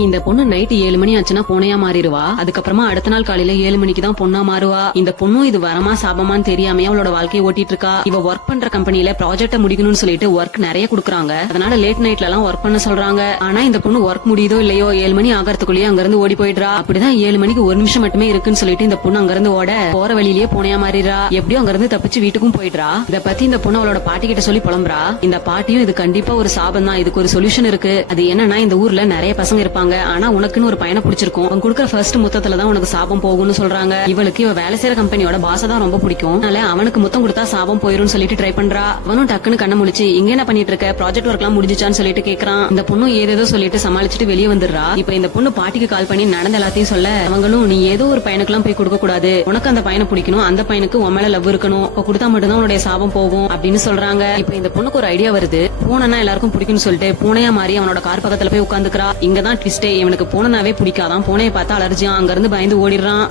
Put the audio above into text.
இந்த பொண்ணு நைட் 7 மணி ஆச்சுன்னா பொண்ணையா மாறிடுவா. அதுக்கப்புறமா அடுத்த நாள் காலையில 7 மணிக்கு தான் பொண்ணா மாறுவா. இந்த பொண்ணும் இது வரமா சாபமான்னு தெரியாம அவளோட வாழ்க்கையை ஓட்டிட்டு இருக்கா. இவ ஒர்க் பண்ற கம்பெனில ப்ராஜெக்ட முடிக்கணும்னு சொல்லிட்டு ஒர்க் நிறைய குடுக்குறாங்க. அதனால லேட் நைட்ல எல்லாம் ஒர்க் பண்ண சொல்றாங்க. ஆனா இந்த பொண்ணு ஒர்க் முடியுதோ இல்லையோ 7 மணி ஆகிறதுக்குள்ளேயே அங்க இருந்து ஓடி போயிடுறா. அப்படிதான் 7 மணிக்கு 1 நிமிஷம் மட்டுமே இருக்குன்னு சொல்லிட்டு இந்த பொண்ணு அங்க இருந்து ஓட போற வழியிலேயே பொண்ணையா மாறிடுறா. எப்படியும் அங்க இருந்து தப்பிச்சு வீட்டுக்கும் போயிடுறா. இத பத்தி இந்த பொண்ணு அவளோட பாட்டி கிட்ட சொல்லி புலம்புறா. இந்த பாட்டியும் இது கண்டிப்பா ஒரு சாபம் தான், இதுக்கு ஒரு சொல்யூஷன் இருக்கு. அது என்னன்னா, இந்த ஊர்ல நிறைய பசங்க இருப்பாங்க. ஆனா உனக்கு ஒரு பையனை பிடிச்சிருக்கும், அவங்க கொடுக்குற ஃபர்ஸ்ட் முத்தத்துல தான் உனக்கு சாபம் போகும்னு சொல்றாங்க. இவளுக்கு இவ வேலை செய்யற கம்பெனியோட பாச தான் ரொம்ப பிடிக்கும். அதனால அவனுக்கு முத்தம் கொடுத்தா சாபம் போயிரும்னு சொல்லிட்டு ட்ரை பண்றா. அவனும் டக்குன்னு கண்ண முழிச்சு இங்க என்ன பண்ணிட்டு இருக்க, ப்ராஜெக்ட் ஒர்க் எல்லாம் முடிஞ்சிச்சான்னு சொல்லிட்டு கேக்குறான். இந்த பொண்ணும் ஏதேதோ சொல்லிட்டு சமாளிச்சுட்டு வெளியே வந்துடுறா. இப்ப இந்த பொண்ணு பாட்டிக்கு கால் பண்ணி நடந்த எல்லாத்தையும் சொல்ல, அவங்களும் நீ ஏதோ ஒரு பையனுக்கு எல்லாம் போய் கொடுக்க கூடாது, உனக்கு அந்த பையனை பிடிக்கணும், அந்த பையனுக்கு உன் மேல லவ் இருக்கணும், இப்ப கொடுத்தா மட்டும்தான் உன்னுடைய சாபம் போகும் அப்படின்னு சொல்றாங்க. இப்ப இந்த பொண்ணுக்கு ஒரு ஐடியா வருது. பூனைனா எல்லாருக்கும் பிடிக்கும்னு சொல்லிட்டு பூனையா மாறி அவனோட கார் பக்கத்துல போய் உட்காந்துக்கிறா. இங்கதான் ட்விஸ்டே, இவனுக்கு பூனைனாவே பிடிக்காதான். பூனையை பார்த்தா அலர்ஜியா, அங்க இருந்து பயந்து ஓடிடுறான்.